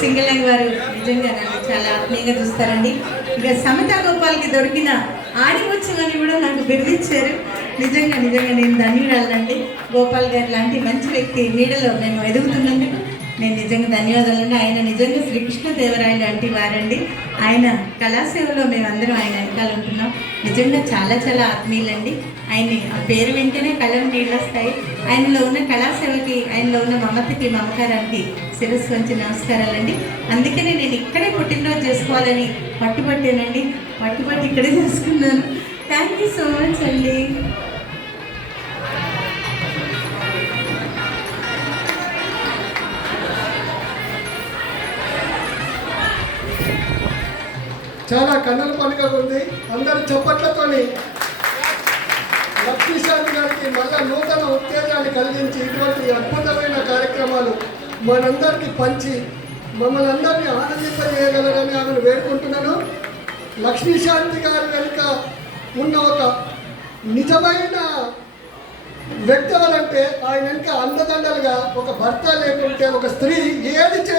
Single వారు నిజంగా నన్ను చాలా ఆత్మీయంగా చూస్తారండి. ఇక సమిత గోపాల్కి దొరికిన ఆడివచ్చమని కూడా నాకు బిరుదిచ్చారు. నిజంగా నిజంగా నేను ధన్యురాలండి. గోపాల్ గారు లాంటి మంచి వ్యక్తి నీడలో నేను ఎదుగుతున్నందుకు నేను నిజంగా ధన్యవాదాలండి. ఆయన నిజంగా శ్రీకృష్ణదేవరాయ లాంటి వారండి. ఆయన కళాసేవలో మేమందరం ఆయన వెనకాల ఉంటున్నాం. నిజంగా చాలా చాలా ఆత్మీయులండి. ఆయన ఆ పేరు వెంటనే కళలు నీళ్ళు వస్తాయి. ఆయనలో ఉన్న కళాసేవకి ఆయనలో ఉన్న మమతకి మమకారానికి శిరస్సు వంచి నమస్కారాలండి. అందుకనే నేను ఇక్కడే పుట్టినరోజు చేసుకోవాలని పట్టుబట్టానండి. పట్టుబట్టి ఇక్కడే చేసుకున్నాను. థ్యాంక్ యూ సో మచ్ అండి. చాలా కన్నుల పండుగ ఉంది. అందరు చప్పట్లతోని లక్ష్మీశాంతి గారికి మళ్ళా నూతన ఉత్తేజాన్ని కలిగించి ఇటువంటి అద్భుతమైన మనందరికీ పంచి మమ్మల్ని అందరినీ ఆనందింపజేయగలరని ఆమెను వేడుకుంటున్నాను. లక్ష్మీశాంతి గారి వెనుక ఉన్న ఒక నిజమైన వ్యక్తి ఆయన వెనుక అండదండలుగా ఒక భర్త లేకుంటే ఒక స్త్రీ ఏది చే